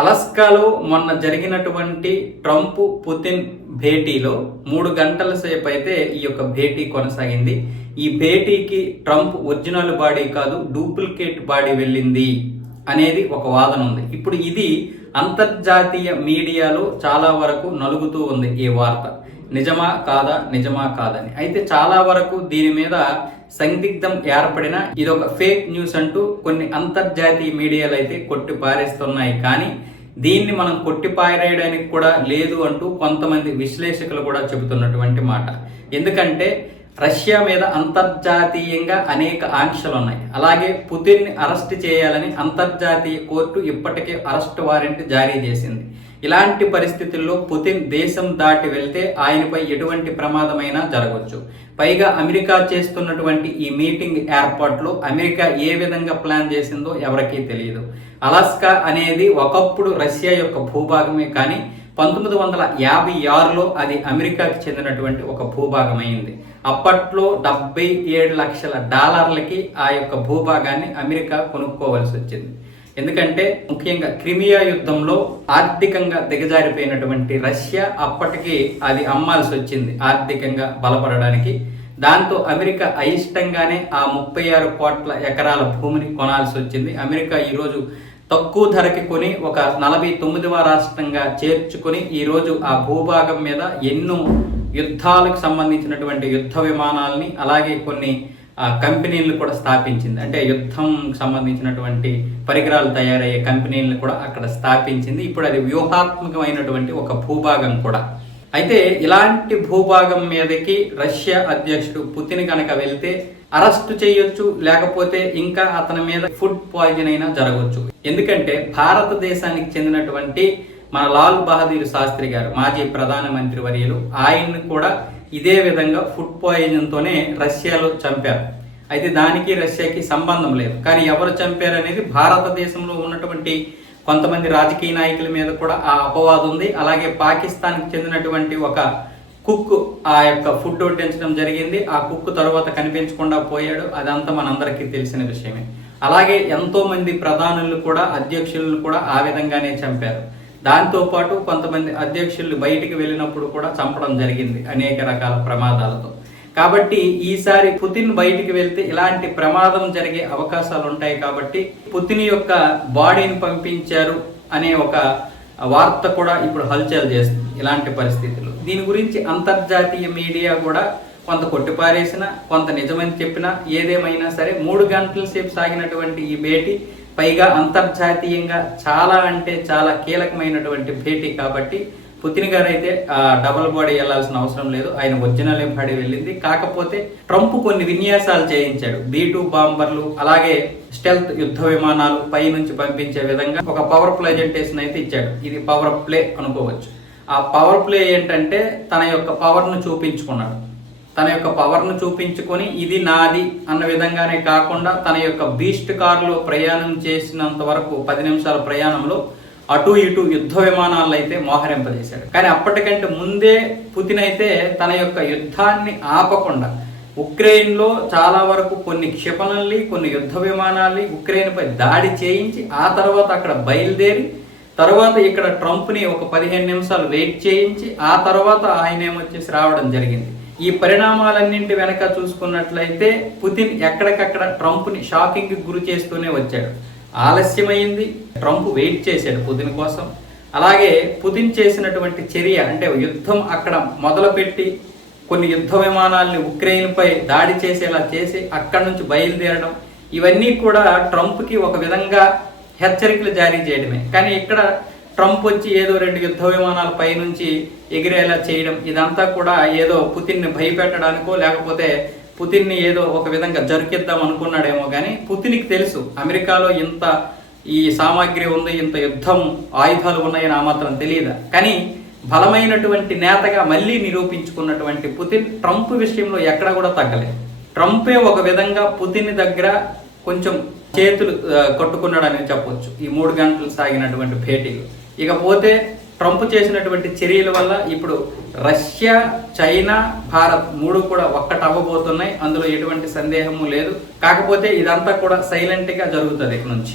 అలస్కాలో మొన్న జరిగినటువంటి Trump Putin భేటీలో మూడు గంటల సేపు అయితే ఈ యొక్క భేటీ కొనసాగింది. ఈ భేటీకి ట్రంప్ ఒరిజినల్ బాడీ కాదు డూప్లికేట్ బాడీ వెళ్ళింది అనేది ఒక వాదన ఉంది. ఇప్పుడు ఇది అంతర్జాతీయ మీడియాలో చాలా వరకు నలుగుతూ ఉంది ఈ వార్త. నిజమా కాదా నిజమా కాదని. అయితే చాలా వరకు దీని మీద సందిగ్ధం ఏర్పడిన ఇది ఒక ఫేక్ న్యూస్ అంటూ కొన్ని అంతర్జాతీయ మీడియాలు అయితే కొట్టి పారేస్తున్నాయి. కానీ దీన్ని మనం కొట్టి పారేయడానికి కూడా లేదు అంటూ కొంతమంది విశ్లేషకులు కూడా చెబుతున్నటువంటి మాట. ఎందుకంటే రష్యా మీద అంతర్జాతీయంగా అనేక ఆంక్షలు ఉన్నాయి అలాగే పుతిన్ని అరెస్ట్ చేయాలని అంతర్జాతీయ కోర్టు ఇప్పటికే అరెస్ట్ వారెంట్ జారీ చేసింది. ఇలాంటి పరిస్థితుల్లో పుతిన్ దేశం దాటి వెళ్తే ఆయనపై ఎటువంటి ప్రమాదమైనా జరగవచ్చు. పైగా అమెరికా చేస్తున్నటువంటి ఈ మీటింగ్ ఏర్పాట్లో అమెరికా ఏ విధంగా ప్లాన్ చేసిందో ఎవరికీ తెలియదు. అలాస్కా అనేది ఒకప్పుడు రష్యా యొక్క భూభాగమే కానీ పంతొమ్మిది వందల యాభై ఆరులో అది అమెరికాకి చెందినటువంటి ఒక భూభాగం అయింది అప్పట్లో డెబ్బై ఏడు లక్షల డాలర్లకి ఆ యొక్క భూభాగాన్ని అమెరికా కొనుక్కోవలసి వచ్చింది ఎందుకంటే ముఖ్యంగా క్రిమియా యుద్ధంలో ఆర్థికంగా దిగజారిపోయినటువంటి రష్యా అప్పటికి అది అమ్మాల్సి వచ్చింది ఆర్థికంగా బలపడడానికి. దాంతో అమెరికా అయిష్టంగానే ఆ ముప్పై ఆరు కోట్ల ఎకరాల భూమిని కొనాల్సి వచ్చింది అమెరికా ఈరోజు తక్కువ ధరకి కొని ఒక నలభై తొమ్మిదవ రాష్ట్రంగా చేర్చుకొని ఈరోజు ఆ భూభాగం మీద ఎన్నో యుద్ధాలకు సంబంధించినటువంటి యుద్ధ విమానాలని అలాగే కొన్ని కంపెనీలను కూడా స్థాపించింది. అంటే యుద్ధం సంబంధించినటువంటి పరికరాలు తయారయ్యే కంపెనీలను కూడా అక్కడ స్థాపించింది. ఇప్పుడు అది వ్యూహాత్మకమైనటువంటి ఒక భూభాగం కూడా. అయితే ఇలాంటి భూభాగం మీదకి రష్యా అధ్యక్షుడు పుతిన్ కనుక వెళ్తే అరెస్ట్ చేయొచ్చు లేకపోతే ఇంకా అతని మీద ఫుడ్ పాయిజన్ అయినా జరగవచ్చు ఎందుకంటే భారతదేశానికి చెందినటువంటి మన లాల్ బహదూర్ శాస్త్రి గారు మాజీ ప్రధానమంత్రి వర్యులు ఆయన్ని కూడా ఇదే విధంగా ఫుడ్ పాయిజన్ తోనే రష్యాలో చంపారు. అయితే దానికి రష్యాకి సంబంధం లేదు. కానీ ఎవరు చంపారు అనేది భారతదేశంలో ఉన్నటువంటి కొంతమంది రాజకీయ నాయకుల మీద కూడా ఆ అపవాదం ఉంది. అలాగే పాకిస్తాన్కి చెందినటువంటి ఒక కుక్ ఆ యొక్క ఫుడ్ వడ్డించడం జరిగింది. ఆ కుక్ తర్వాత కనిపించకుండా పోయాడు. అదంతా మనందరికీ తెలిసిన విషయమే. అలాగే ఎంతోమంది ప్రధానులు కూడా అధ్యక్షులను కూడా ఆ విధంగానే చంపారు. దాంతో పాటు కొంతమంది అధ్యక్షులు బయటికి వెళ్ళినప్పుడు కూడా చంపడం జరిగింది అనేక రకాల ప్రమాదాలతో. కాబట్టి ఈసారి పుతిన్ బయటికి వెళ్తే ఇలాంటి ప్రమాదం జరిగే అవకాశాలు ఉంటాయి కాబట్టి పుతిన్ యొక్క బాడీని పంపించారు అనే ఒక వార్త కూడా ఇప్పుడు హల్చల్ చేస్తుంది ఇలాంటి పరిస్థితులు. దీని గురించి అంతర్జాతీయ మీడియా కూడా కొంత కొట్టిపారేసిన కొంత నిజమని చెప్పినా ఏదేమైనా సరే మూడు గంటల సేపు సాగినటువంటి ఈ భేటీ పైగా అంతర్జాతీయంగా చాలా అంటే చాలా కీలకమైనటువంటి భేటీ కాబట్టి పుతిన్ గారు అయితే డబల్ బాడీ వెళ్ళాల్సిన అవసరం లేదు. ఆయన ఒరిజినల్ ఎంబాడీ వెళ్ళింది. కాకపోతే ట్రంప్ కొన్ని విన్యాసాలు చేయించాడు. బీ టూ బాంబర్లు అలాగే స్టెల్త్ యుద్ధ విమానాలు పై నుంచి పంపించే విధంగా ఒక పవర్ ప్రెజెంటేషన్ అయితే ఇచ్చాడు. ఇది పవర్ ప్లే అనుకోవచ్చు. ఆ పవర్ ప్లే ఏంటంటే తన యొక్క పవర్ను చూపించుకున్నాడు. తన యొక్క పవర్ను చూపించుకొని ఇది నాది అన్న విధంగానే కాకుండా తన యొక్క బీస్ట్ కారులో ప్రయాణం చేసినంత వరకు పది నిమిషాల ప్రయాణంలో అటు ఇటు యుద్ధ విమానాలను అయితే మోహరింపజేశాడు. కానీ అప్పటికంటే ముందే పుతిన్ అయితే తన యొక్క యుద్ధాన్ని ఆపకుండా ఉక్రెయిన్లో చాలా వరకు కొన్ని క్షిపణుల్ని కొన్ని యుద్ధ విమానాల్ని ఉక్రెయిన్పై దాడి చేయించి ఆ తర్వాత అక్కడ బయలుదేరి తర్వాత ఇక్కడ ట్రంప్ని ఒక పదిహేను నిమిషాలు వెయిట్ చేయించి ఆ తర్వాత ఆయన ఏమొచ్చేసి రావడం జరిగింది. ఈ పరిణామాలన్నింటి వెనక చూసుకున్నట్లయితే పుతిన్ ఎక్కడికక్కడ ట్రంప్ని షాకింగ్కి గురి చేస్తూనే వచ్చాడు. ఆలస్యమైంది. ట్రంప్ వెయిట్ చేశాడు పుతిన్ కోసం. అలాగే పుతిన్ చేసినటువంటి చర్య అంటే యుద్ధం అక్కడ మొదలుపెట్టి కొన్ని యుద్ధ విమానాల్ని ఉక్రెయిన్పై దాడి చేసేలా చేసి అక్కడి నుంచి బయలుదేరడం ఇవన్నీ కూడా ట్రంప్కి ఒక విధంగా హెచ్చరికలు జారీ చేయడమే. కానీ ఇక్కడ ట్రంప్ వచ్చి ఏదో రెండు యుద్ధ విమానాల నుంచి ఎగిరేలా చేయడం ఇదంతా కూడా ఏదో పుతిన్ని భయపెట్టడానికో లేకపోతే పుతిన్ని ఏదో ఒక విధంగా జరికిద్దాం అనుకున్నాడేమో కానీ పుతిన్కి తెలుసు. అమెరికాలో ఇంత ఈ సామాగ్రి ఉంది ఇంత యుద్ధం ఆయుధాలు ఉన్నాయని ఆ మాత్రం తెలియదా? కానీ బలమైనటువంటి నేతగా మళ్ళీ నిరూపించుకున్నటువంటి పుతిన్ ట్రంప్ విషయంలో ఎక్కడ కూడా తగ్గలేదు. ట్రంపే ఒక విధంగా పుతిన్ దగ్గర కొంచెం చేతులు కట్టుకున్నాడని చెప్పొచ్చు. ఈ మూడు గంటలు సాగినటువంటి భేటీలు. ఇకపోతే ట్రంప్ చేసినటువంటి చర్యల వల్ల ఇప్పుడు రష్యా చైనా భారత్ మూడు కూడా ఒక్కటి అవ్వబోతున్నాయి అందులో ఎటువంటి సందేహము లేదు. కాకపోతే ఇదంతా కూడా సైలెంట్గా జరుగుతుంది ఇక నుంచి.